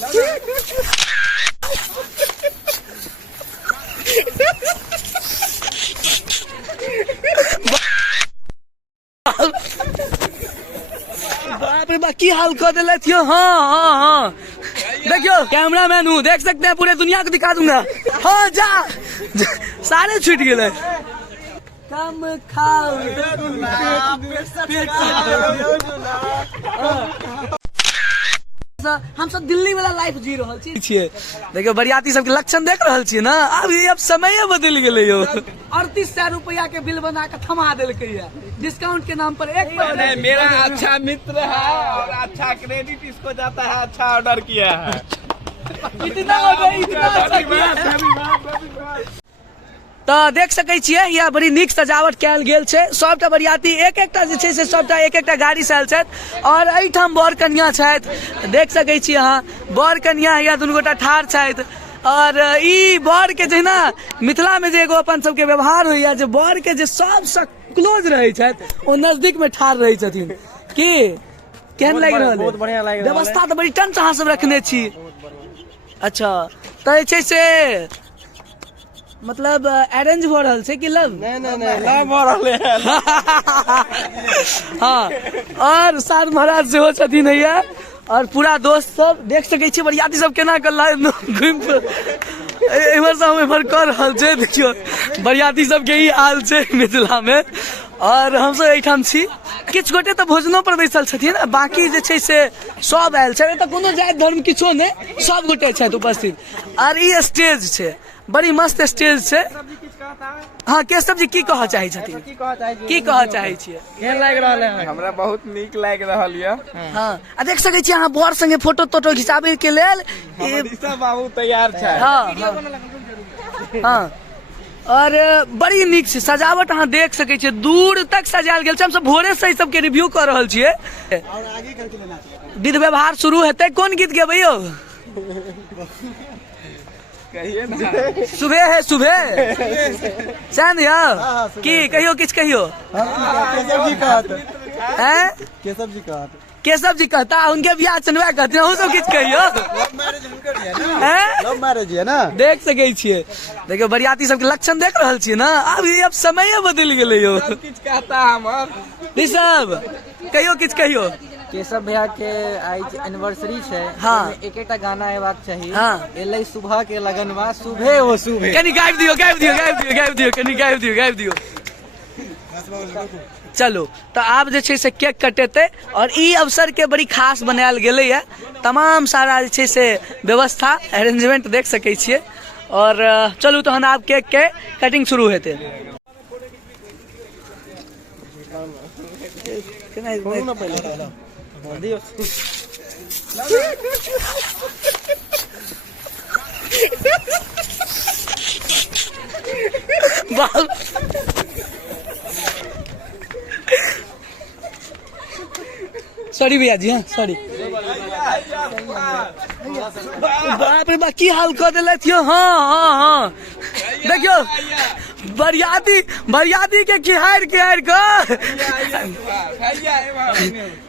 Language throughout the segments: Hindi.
बाप रे बा की हाल कर दिले थियो। हाँ देखियो कैमरा मैन हूँ, देख सकते हैं, पूरे दुनिया को दिखा दूंगा। हाँ जा सारे छूट गए। कम खाओ हम सब दिल्ली वाला लाइफ जी रहा छियै। देखियो बरियाती सबके लक्षण देख रहा छियै ना। अब समय बदल गए यो। 3800 रुपया के बिल बना के थमा दिलकै है डिस्काउंट के नाम पर। एक मेरा अच्छा मित्र है और अच्छा क्रेडिट इसको जाता है, अच्छा ऑर्डर किया है। इतना अच्छा किया। तो देख सकै छियै या बड़ी नीक सजावट कैल गेल छै। सबटा बरियाती एक एकटा जे छै से सबटा एक एकटा गाड़ी से आयल छथि और एहिठाम बर कन्या छथि। देख सकै छी अहाँ बर कन्या या दुनू गोटा ठाढ़ छथि। और ई बर के जे ना मिथिला में जे एगो अपन सबके व्यवहार होइया जे बर के जे सबसे क्लोज रहे छथि ओ नजदीक में ठाढ़ रहे छथिन। की केहन लागि रहल? बहुत बढ़िया लागि रहल। व्यवस्था तो बड़ी टंच अहाँ सब रखने छी। अच्छा तो जे छै से मतलब अरेंज हो रहा है कि लव? नहीं लव हो रहा है। हाँ और सार महाराज सेहो छथिन हैया और पूरा दोस्त सब देख सकै छी बरियाती सब केना कर घूम इमहर से हम इमहर कर रहल छै। देखियो बरियाती सब के ही हाल छै मिथिला में। और हम सब एठाम छी, किछ गोटे तो भोजनों पर बैसल छथिन, बाकी जे छै से सब आयल छै। एतऽ कोनो जाति धर्म किछो नहीं, सब गोटे छथि उपस्थित। और ई स्टेज छै, बड़ी मस्त स्टेज छै। हाँ केशव जी की कह चाहे छथिन? की कह चाहे छियै? केहन लागि रहल है? हमरा बहुत नीक लागि रहल है। हाँ आ देख सकै छी अहाँ बर संगे फोटो तोटो खिचाबे के लेल सब बाबू तैयार छै। हाँ और बड़ी नीक छै सजावट। अहाँ देख सकै छियै दूर तक सजायल गेल छै। हम सब भोरे से सब के रिव्यू कर रहल छियै। विध व्यवहार शुरू हेतै। कोन गीत गेबै यौ? सुबह है सुबह चैन यौ की कहियो किछ कहियो। केशव जी कहता उनके बियाह चनवा कहते हैं, सब किछ कहियो। लव मैरिज है ना। देख सकै छियै देखियो बरियाती सबके लक्षण देख रहल छियै ना। अब समय बदल गेलै यो। किछ कहता हमर ऋषभ कहियो किछ कहियो। केशव भैया के आज एनिवर्सरी छै। हाँ एक एकटा गाना एबाक चाहिए। हाँ एलै सुबह के लगनवा सुबह हो सुबह। कनी गाबि दियो कनी गाबि दियो। चलो तो आब जे छै से केक कटेते और ई अवसर के बड़ी खास बनायल गेलै है। तमाम सारा जे छै से व्यवस्था अरेंजमेंट देख सकै छियै। और चलू तहन आब केक के कटिंग शुरू हेतै। सॉरी भैया जी। हाँ सॉरी। बाप रे बा की हाल कर दिले थियो। हाँ देखियो बरियाती के खिहार कर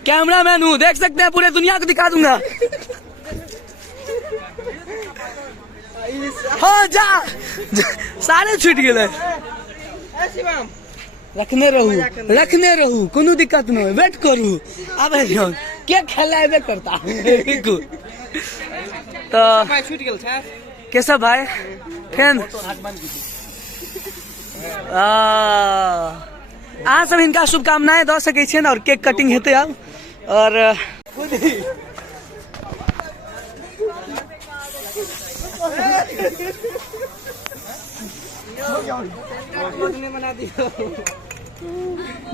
कैमरा मैन हूँ, देख सकते हैं, पूरे दुनिया को दिखा दूंगा। हाँ जा सारे छूट गए। रखने रहू कोनो दिक्कत नहीं, वेट करू। अब के खेलाबे करता तो केशव भाई फेन अहाँ सब हिनका शुभकामनाएं दऽ सकै छियनि और केक कटिंग हेतै अब। और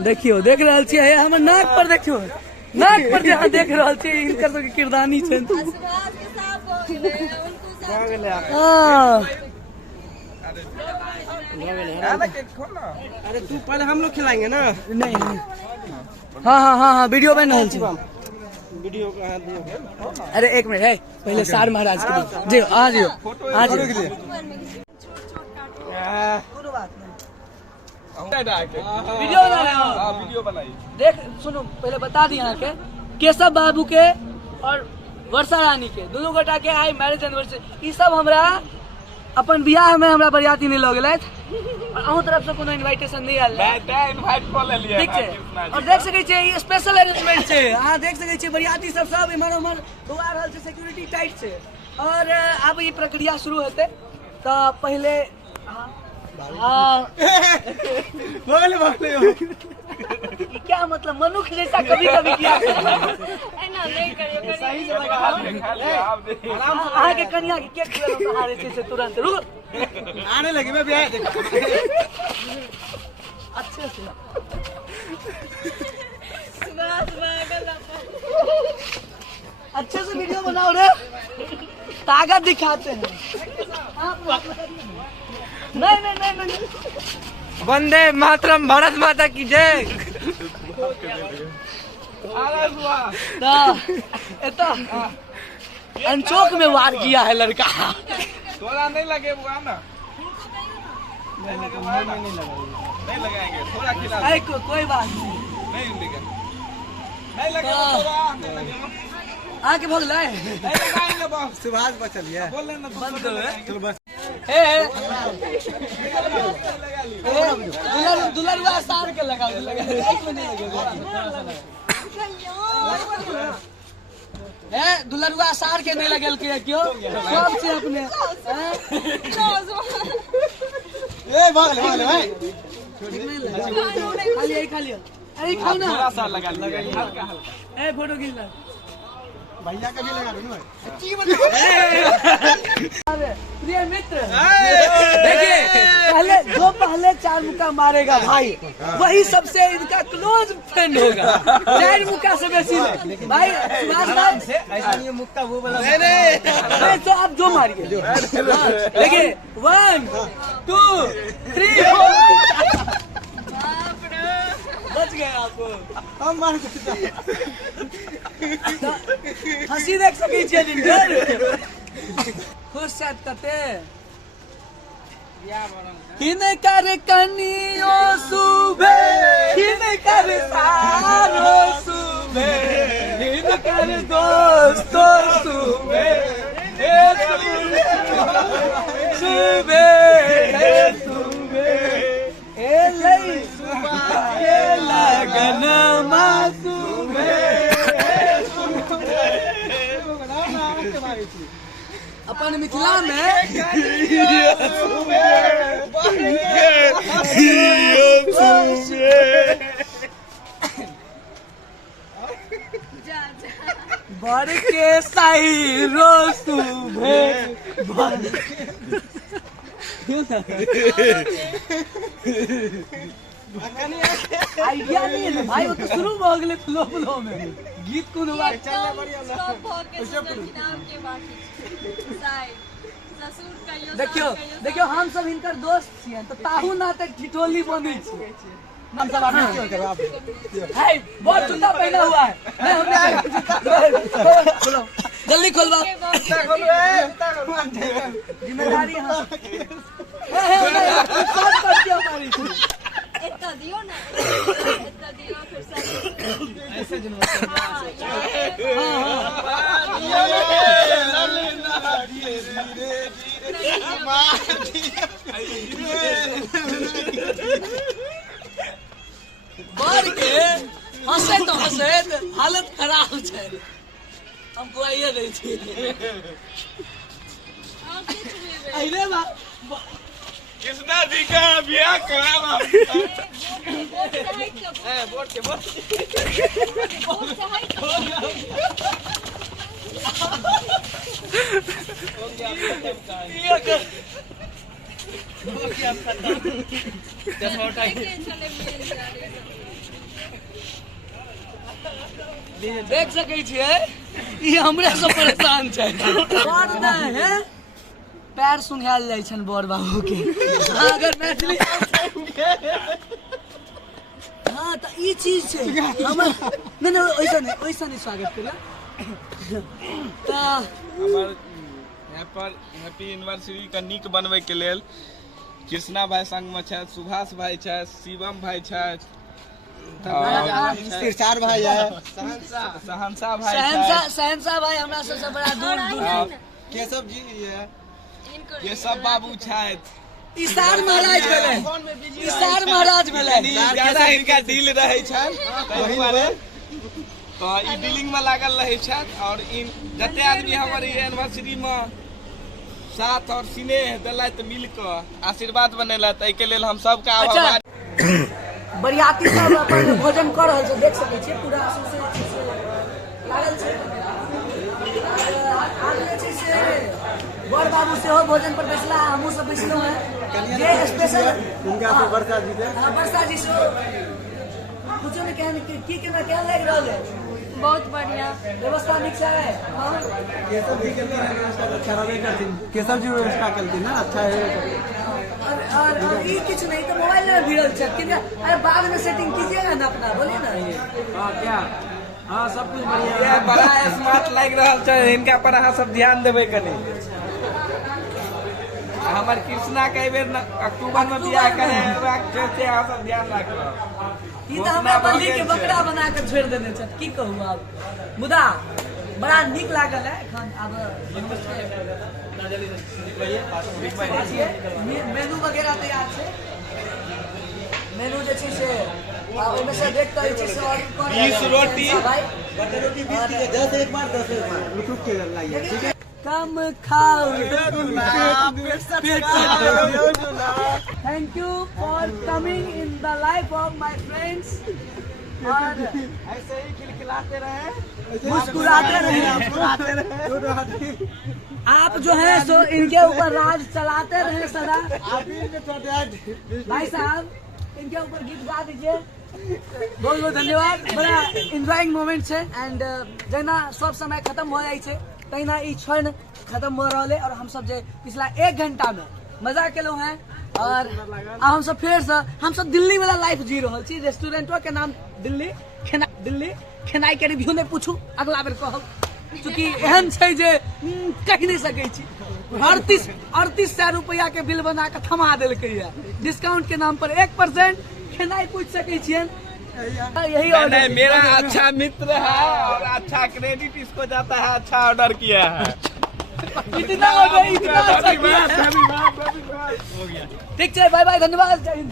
देखियो देख रहल छियै हमर नाक पर, देखियो नाक पर जहाँ देख रहल छियै हिनकर सबके किरदानी छनि। अरे तू पहले हम लोग खिलाएंगे ना। नहीं हाँ वीडियो बन रहल छी। वीडियो अरे एक मिनट है पहले सार महाराज के जी आ जियो वीडियो बना रहे हो। वीडियो बनाइए। देख सुनो पहले बता दी यहाँ के केशव बाबू के और वर्षा रानी के दोनों गोटा के आई मैरिज एनिवर्सरी। ई सब हमरा अपन बियाह में हमरा बरियाती नहीं लगे और अहूँ तरफ से कोनो इनविटेशन नहीं आयल इनवाइट कऽ लेलियै ठीक छै। और देख सकै छियै ई स्पेशल अरेंजमेंट छै। अहाँ देख सकै छियै बरियाती सब इमहर उमहर बौआ रहल छै, सिक्योरिटी टाइट छै। और अब ई प्रक्रिया शुरू हेतै। तो पहले क्या मतलब मनुष्य जैसा कभी कभी किया आगे कन्या के केक खिलाओ से तुरंत रुक आने लगी मैं ब्याह देखो अच्छे से अच्छे से वीडियो बनाओ रे, ताकत दिखाते हैं। नहीं नहीं नहीं नहीं वंदे मातरम, भारत माता की जय। अनचोक में वार किया है लड़का। थोड़ा नहीं लगे बुआ ना, नहीं लगाएंगे थोड़ा खिला कोई बात नहीं लगे, नहीं लगे आके भोग लाए नहीं लगाएंगे बस। सुभाष बचलिए बोल लेना बंद करो चलो बस। दुलरुआ सार के लगा दुलरुआ सार के नहीं लगल के क्यों सब से अपने ए भाग भाई खाली अरे खाओ ना थोड़ा सा लगा हल्का हल्का। ए फोटो खींच ला भैया का भी लगा दूं प्रिय मित्र देखिए पहले 4 मुक्का मारेगा भाई वही सबसे इनका क्लोज फ्रेंड होगा। 4 मुक्का से बेसी नहीं भाई। सुभाष भाई ऐसा नहीं मुक्का वो वाला नहीं तो आप जो मारिए देखिए 1 2 3 बच गए आप। हम मान हंसी देख सकै छियै निंदर खुश साथ कते हिनकर कनियो सुबे हिनकर सारो सुबे हिनकर दोस्तो सुबे सुबे सुबे ए लई ए लगन मासुबे अपन मिथिला में बर के साई रो सुबे आइडिया नहीं है भाई, वो तो शुरू हो गए फ्लो में गीत कौन हुआ देखियो हम सब इनकर दोस्त छियै तो ताहू ना तक ठिठोली बनी छै। हम सब है बहुत जूता पहना हुआ है जल्दी खोलवा जिम्मेदारी इतना दियो ना, इतना दियो फिर सब ऐसे बढ़ के हंसे तो हंसे हालत खराब है। हम बुआइए नहीं थी अरे कृष्णा जी का ब्याह कराना बोट के देख सकै छियै ई हमरे से परेशान छै। बड़ नहीं है पैर सुंघायल जाइ छन बड़ बाबू के। अगर मैथिली हाँ तो ई चीज छै हमर नहीं वैसा नहीं स्वागत करिए तो हमार यहाँ पर हैप्पी एनिवर्सरी का नीक बनवे के लेल कृष्णा भाई संग में छथि, सुभाष भाई छथि, शिवम भाई छथि चार भाई है। शहंशाह भाई शहंशाह भाई हमरा सबसे बड़ा दूर केशव जी है। ये सब बाबू छथि। ईसार महाराज भेलै। ईसार महाराज भेलै। ज्यादा इनका डील रहे छन ताहि दुआरे तो ई डीलिंग में लागल रहे छथि और इन जते आदमी हमर यूनिवर्सिटी में साथ और स्नेह देलथि मिल के आशीर्वाद बनेलथि एहि के लेल हम सबका आभार। बरियाती सब अपन भोजन कर रहल छै, देख सकै छियै पूरा से लागल छै। आगे जे छै से बड़ बाबू सेहो भोजन पर बैसला, हमहूँ सब बैसलहुँ हैं। जे स्पेशल वर्षा जी से वर्षा जी से पूछो ने केहन की केना केहन लागि रहल है? बहुत बढ़िया। व्यवस्था नीक छै। केशव जी के अच्छा रहे करथिन। केशव जी व्यवस्था करथिन ना अच्छा है। और ये कुछ नहीं तो मोबाइल में भिड़ल छै। अरे बाद में सेटिंग कीजिएगा ना अपना, बोलिए ना ये। हाँ क्या? हाँ सब कुछ बढ़िया। ये बड़ा स्मार्ट लग रहल छै, इनका पर अहाँ सब ध्यान देबै कनी। हमर कृष्णा के एहि बेर अक्टूबर में बियाह करे से अहाँ सब ध्यान राखब। ई तो हमरा बंदी के बकरा बना के छोड़ देने छै, की कहूँ आब। मुदा बड़ा नीक लागल है। एखन आब मेनू वगैरह तैयार छै। मेनू जे छै से ओहिमे से देख कऽ जे छै से ऑर्डर कर 20 रोटी बटर रोटी 20 की 10 एक बार 10 एक बार रुक के लाइए ठीक है। कम खाओ। Thank you for coming in the life of my friends. और ऐसे ही खिलखिलाते रहे, मुस्कुराते रहे। आप जो है सो इनके ऊपर राज चलाते रहे सदा। भाई साहब इनके ऊपर गीत गा दीजिए। बहुत बहुत धन्यवाद। बड़ा एंजॉइंग मोमेंट है एंड जेना सब समय खत्म हो जाए छै तहिना ई क्षण खत्म हो रहा है। और हम सब जे पिछला 1 घंटा में मजा केलहुँ हैं और हम सब फिर से हम सब दिल्ली वाला लाइफ जी रहा छी। रेस्टोरेंटो के नाम दिल्ली खेनाई के रिव्यू नहीं पूछू, अगला बेर कहब। चूँकि एहन छै जे कहि नहीं सकै छी। 3800 रुपया के बिल बना के थमा देलकै है। डिस्काउंट के नाम पर 1% खेनाई पूछ सकै छियन। यही नहीं, मेरा अच्छा मित्र है और अच्छा क्रेडिट इसको जाता है। अच्छा ऑर्डर किया है। इतना अच्छा किया है। ठीक है, बाय बाय, धन्यवाद, जय हिंद।